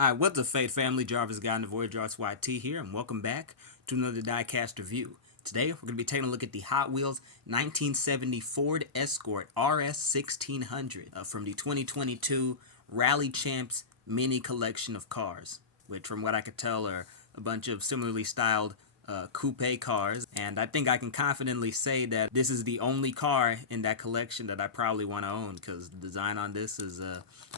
Hi, what's up, Fate family? Jarvis Guy and the Voyager Arts YT here, and welcome back to another Diecast review. Today, we're going to be taking a look at the Hot Wheels 1970 Ford Escort RS1600 from the 2022 Rally Champs mini collection of cars, which, from what I could tell, are a bunch of similarly styled coupe cars, and I think I can confidently say that this is the only car in that collection that I probably want to own, because the design on this is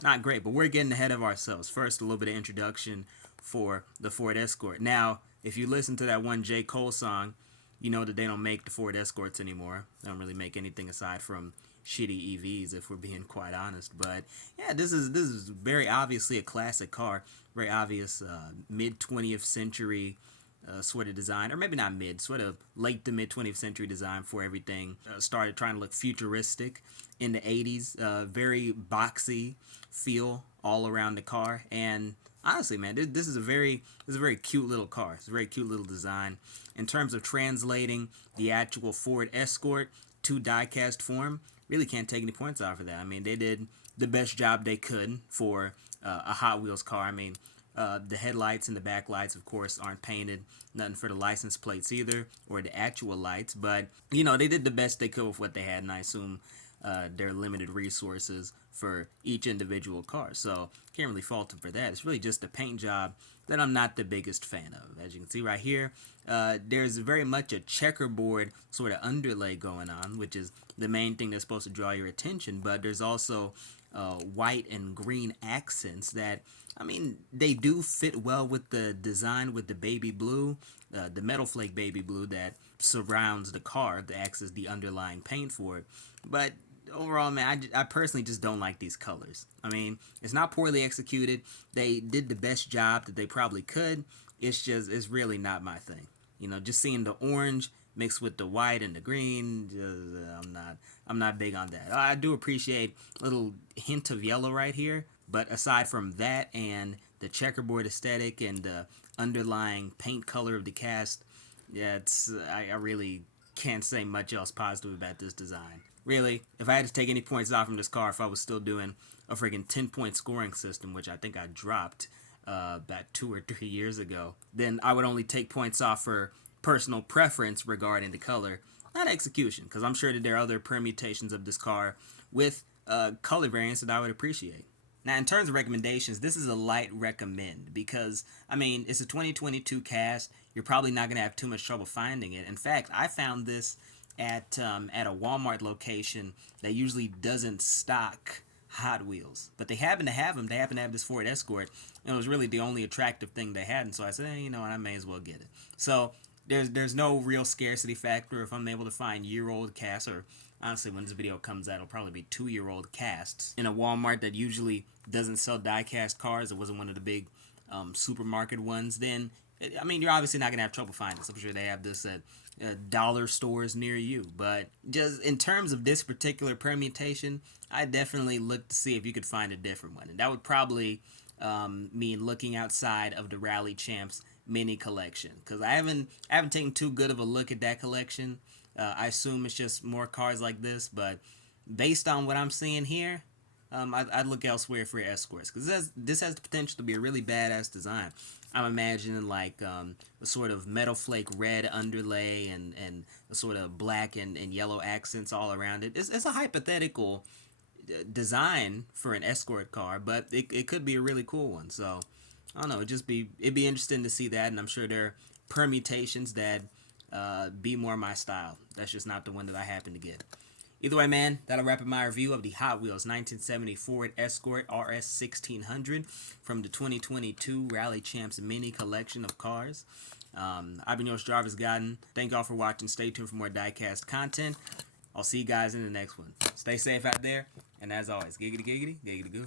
not great. But we're getting ahead of ourselves. First, a little bit of introduction for the Ford Escort. Now, if you listen to that one J. Cole song, you know that they don't make the Ford Escorts anymore. They don't really make anything aside from shitty EVs, if we're being quite honest. But yeah, this is very obviously a classic car, very obvious mid 20th century sort of design, or maybe not mid, sort of late to mid 20th century design for everything. Started trying to look futuristic in the 80s, very boxy feel all around the car. And honestly, man, this is a very cute little car. It's a very cute little design. In terms of translating the actual Ford Escort to diecast form, really can't take any points off of that. I mean, they did the best job they could for a Hot Wheels car. I mean, the headlights and the backlights, of course, aren't painted. Nothing for the license plates either, or the actual lights. But, you know, they did the best they could with what they had, and I assume their limited resources for each individual car. So, can't really fault them for that. It's really just a paint job that I'm not the biggest fan of. As you can see right here, there's very much a checkerboard sort of underlay going on, which is the main thing that's supposed to draw your attention. But there's also white and green accents that, I mean, they do fit well with the design with the baby blue, the metal flake baby blue that surrounds the car, that acts as the underlying paint for it. But overall, man, I personally just don't like these colors. I mean, it's not poorly executed. They did the best job that they probably could. It's really not my thing. You know, just seeing the orange mixed with the white and the green, I'm not big on that. I do appreciate a little hint of yellow right here, but aside from that and the checkerboard aesthetic and the underlying paint color of the cast, yeah, I really can't say much else positive about this design. Really, if I had to take any points off from this car, if I was still doing a friggin' 10-point scoring system, which I think I dropped about 2 or 3 years ago, then I would only take points off for personal preference regarding the color, not execution, because I'm sure that there are other permutations of this car with color variants that I would appreciate. Now, in terms of recommendations, this is a light recommend because, I mean, it's a 2022 cast. You're probably not going to have too much trouble finding it. In fact, I found this at a Walmart location that usually doesn't stock Hot Wheels, but they happen to have them. They happen to have this Ford Escort, and it was really the only attractive thing they had. And so I said, hey, you know what, I may as well get it. So there's no real scarcity factor if I'm able to find year-old casts, or honestly, when this video comes out, it'll probably be 2-year-old casts in a Walmart that usually doesn't sell die-cast cars. It wasn't one of the big supermarket ones. Then, I mean, you're obviously not going to have trouble finding this. I'm sure they have this at dollar stores near you. But just in terms of this particular permutation, I definitely look to see if you could find a different one. And that would probably mean looking outside of the Rally Champs mini collection, because I haven't taken too good of a look at that collection. I assume it's just more cars like this, but based on what I'm seeing here, I'd look elsewhere for Escorts, because this has the potential to be a really badass design. I'm imagining like a sort of metal flake red underlay and a sort of black and yellow accents all around it. It's a hypothetical design for an Escort car, but it could be a really cool one. So I don't know, it'd be interesting to see that, and I'm sure there are permutations that be more my style. That's just not the one that I happen to get. Either way, man, that'll wrap up my review of the Hot Wheels 1970 Ford Escort RS1600 from the 2022 Rally Champs mini collection of cars. I've been yours, Jarvis Godden. Thank y'all for watching. Stay tuned for more diecast content. I'll see you guys in the next one. Stay safe out there, and as always, giggity giggity, giggity goo.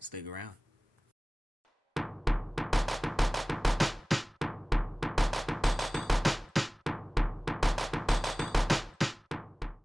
Stick around.